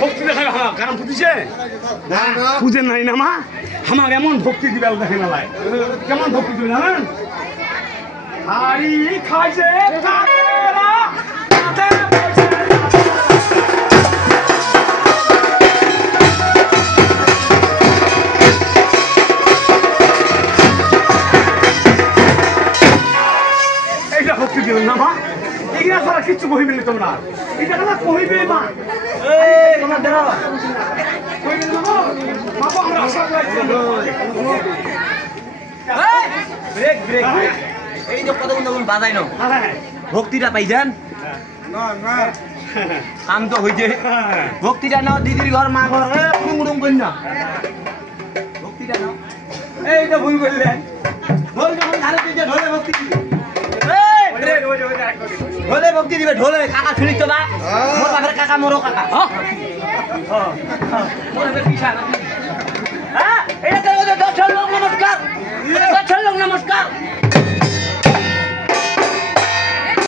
ভক্তি দেখাবে হ্যাঁ কারণ বুঝিছে বুঝেন নাই না মা আমার এমন ভক্তি দিবে দেখে না লাই কেমন ভক্তি দিবে জানেন হাড়ি খাইছে কাকেরা হাতে বসে এইটা ভক্তি দিবেন না মা এগুলা ছাড়া কিচ্ছু কহিবেন না তোমরা এটা না কহিবে মা এই তোমরা দাঁড়াও কহিবে না মা বাবা আমরা আশা করছি ব্রেক ব্রেক এই যে কত বন্ধু বাজাই নাও ভক্তিটা পাই যান না না কাম তো হইছে ভক্তিটা নাও দিদির ঘর মা ঘর কুমড়ুম কই না ভক্তিটা নাও এই তো ভুল করলেন ঢোল যখন ধারে দিতে ঢোলে ভক্তি দিবে ঢোলে ভক্তি দিবে ঢোলে কাকা শুনিস তো না মোর বাপের কাকা মোরও কাকা মোর বাপের পিছা